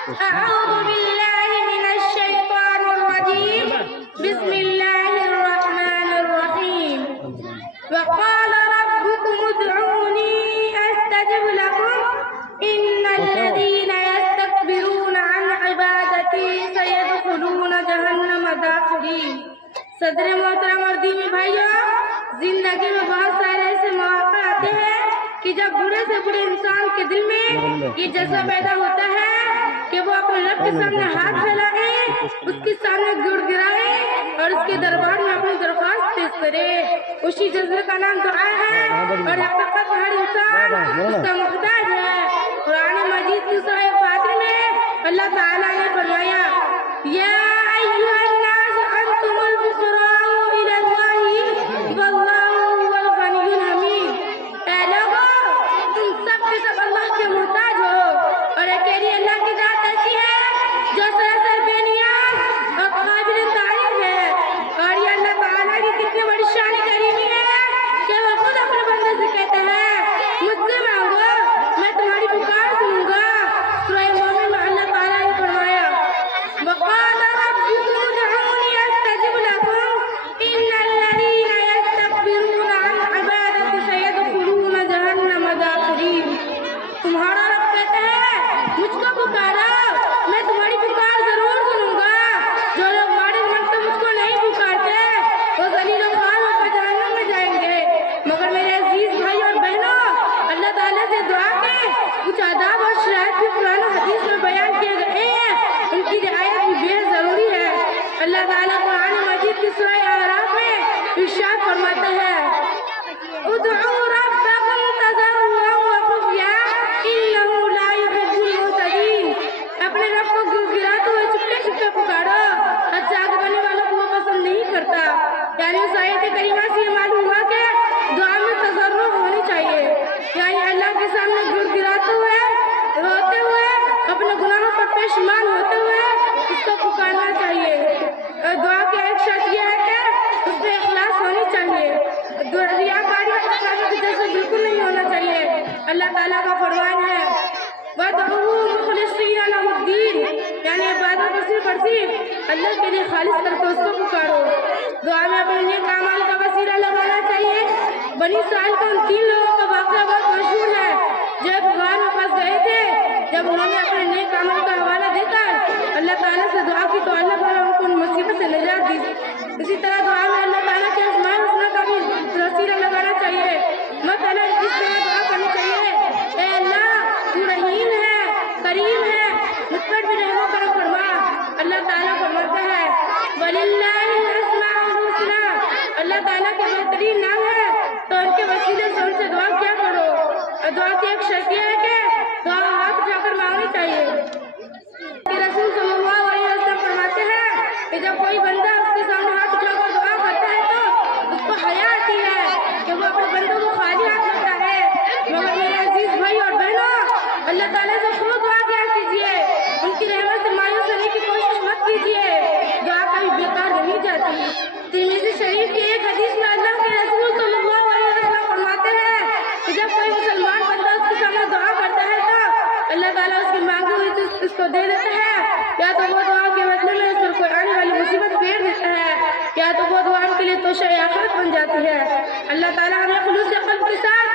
أعوذ بالله من الشيطان الرجيم بسم الله الرحمن الرحيم وقال ربكم ادعوني أستجب لكم إن الذين يستكبرون عن عبادتي سيدخلون جهنم داخرين صدر محترم اور دینی بھائیوں، زندگی میں بہت سارے ایسے مواقع آتے ہیں کہ جب بڑے سے بڑے انسان کے دل میں یہ جذبہ پیدا ہوتا ہے کہ وہ اپنے رب کے سامنے ہاتھ پھیلائے، اس کے سامنے گڑ گرائے اور اس کے دربار میں اپنی درخواست پیش کرے۔ اسی جذبے کا نام دعا ہے اور حقیقت میں ہر انسان اس کا محتاج ہے۔ قرآن مجید کی سورہ فاتر میں اللہ تعالیٰ نے فرمایا یا ایھا الناس انتم الفقراء الی اللہ واللہ هو الغنی الحمید۔ اے لوگوں، تم سب کے سب اللہ کے محتاج ہو اور اکیلی اللہ کی ذات ایسی ہے جو سراسر بے نیاز اور قابل تعریف ہے۔ اور یہ اللہ تعالیٰ کی کتنی بڑی شان کریمی ہے کہ وہ خود اپنے بندے سے کہتا ہے مجھ سے مانگو میں تمہاری پکار سنوں گا۔ سورہ مومن میں اللہ تعالیٰ نے فرمایا وقال ربكم ادعوني استجب لكم ان الذين يستكبرون عن عبادتي سيدخلون جهنم داخرين۔ تمہارا رب کہتا ہے مجھ کو پکارو میں تمہاری پکار ضرور سنوں گا۔ جو لوگ مارے من تو مجھ کو نہیں پکارتے وہ ذلیل و خوار ہو کر جہنم میں جائیں گے۔ مگر میرے عزیز بھائی اور بہنوں، اللہ تعالیٰ سے دعا کے کچھ آداب اور شرائط بھی قرآن و حدیث میں بیان کیے گئے ہیں، ان کی رعایت بھی بے ضروری ہے۔ اللہ تعالیٰ قرآن مجید کی سورہ اعراف میں ارشاد فرماتا ہے ادعوا ربکم تضرعا وخفیا انہ لا يحب المعتدین۔ اپنے رب کو گڑگڑاتے ہوئے چپکے چپکے پکارو، حد سے آگے بڑھنے والوں کو وہ پسند نہیں کرتا۔ یعنی اس آیت کریمہ سے یہ معلوم ہوا کہ دعا میں تضرع ہونی چاہیے، یعنی اللہ کے سامنے گڑگڑاتے ہوئے روتے ہوئے اپنے گناہوں پر پشیمان ہوتے ہوئے اس کو پکارنا چاہیے۔ دعا کی ایک شرط یہ ہے کہ اس میں اخلاص ہونی چاہیے، ریاکاری اور کثرت جیسے بالکل نہیں ہونا چاہیے۔ اللہ تعالیٰ کا فرمان ہے وَادْعُوهُ مُخْلِصِينَ لَهُ الدِّينَ، یعنی عبادت صرف اور صرف اللہ کے لیے خالص کر کے اس کو پکارو۔ دعا میں اپنے نیک اعمال کا وسیلہ لگانا چاہیے۔ بنی اسرائیل کا ان 3 لوگوں کا واقعہ بہت مشہور ہے جو ایک غار میں پھنس گئے تھے۔ جب انہوں نے اپنے نیک عمل کا حوالہ دے کر اللہ تعالیٰ سے دعا کی تو اللہ تعالیٰ ان کو ان مصیبت سے نجات دی۔ اسی طرح دعا میں اللہ تعالیٰ کے اسماء الحسنی کا بھی وسیلہ لگانا چاہیے۔ مثلا اس طرح دعا کرنی چاہیے اے اللہ تو رحیم ہے، کریم ہے، مجھ پر بھی رحم و کرم فرما۔ اللہ تعالیٰ فرماتا ہے وَلِلَّهِ الْأَسْمَاءُ الْحُسْنَىٰ، اللہ تعالیٰ کے بہترین نام ہے تو ان کے وسیلے سے ان سے دعا کیا کرو۔ اور دعا کی ایک شرط یہ ہے کہ دعا ہاتھ اٹھا کر مانگنی چاہیے۔ رسول صلی اللہ علیہ وسلم فرماتے ہیں کہ جب کوئی بندہ اس کے سامنے ہاتھ اٹھا کر دعا کرتا ہے تو اس کو حیا آتی ہے کہ وہ اپنے بندوں کو خالی ہاتھ رکھتا ہے۔ مگر میرے عزیز بھائی اور بہنوں، اللہ تعالیٰ سے خوب دعا کیا کیجیے، ان کی رحمت سے مایوس ہونے کی کوشش مت کیجیے، دعا کبھی بیکار نہیں جاتی۔ ترمذی شریف کی ایک حدیث میں اللہ کے رسول صلی اللہ علیہ وسلم فرماتے ہیں کہ جب کوئی مسلمان بندہ اس کے سامنے دعا کرتا ہے تو اللہ تعالیٰ اس کی مانگی ہوئی چیز اس کو دے دیتا ہے، یا تو وہ دعا کے بدلے میں اس پر کوئی آنے والی مصیبت پھیر دیتا ہے، یا تو وہ دعا کے لیے توشہ آخرت بن جاتی ہے۔ اللہ تعالیٰ ہمیں خلوص قلب کے ساتھ